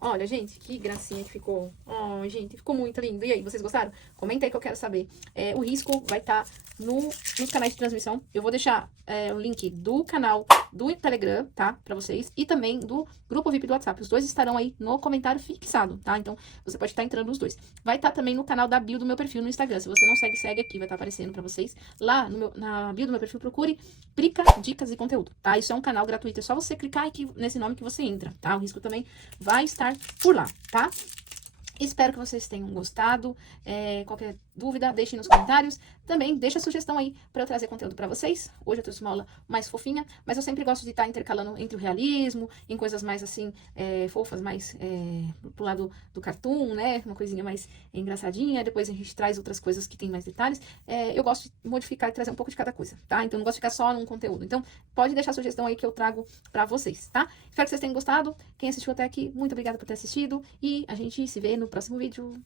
Olha, gente, que gracinha que ficou. Ó, gente, ficou muito lindo. E aí, vocês gostaram? Comenta aí que eu quero saber. O risco vai estar nos canais de transmissão. Eu vou deixar o link do canal do Telegram, tá? Pra vocês. E também do grupo VIP do WhatsApp. Os dois estarão aí no comentário fixado, tá? Então, você pode estar entrando nos dois. Vai estar também no canal da bio do meu perfil no Instagram. Se você não segue, segue aqui. Vai estar aparecendo pra vocês. Lá na bio do meu perfil, procure Prica Dicas e Conteúdo, tá? Isso é um canal gratuito. É só você clicar aqui nesse nome que você entra, tá? O risco também vai estar por lá, tá? Espero que vocês tenham gostado. Qualquer dúvida, deixem nos comentários. Também deixa a sugestão aí para eu trazer conteúdo para vocês. Hoje eu trouxe uma aula mais fofinha, mas eu sempre gosto de estar intercalando entre o realismo, em coisas mais assim, fofas, mais pro lado do cartoon, né? Uma coisinha mais engraçadinha. Depois a gente traz outras coisas que tem mais detalhes. Eu gosto de modificar e trazer um pouco de cada coisa, tá? Então não gosto de ficar só num conteúdo. Então pode deixar a sugestão aí que eu trago para vocês, tá? Espero que vocês tenham gostado. Quem assistiu até aqui, muito obrigada por ter assistido. E a gente se vê no próximo vídeo.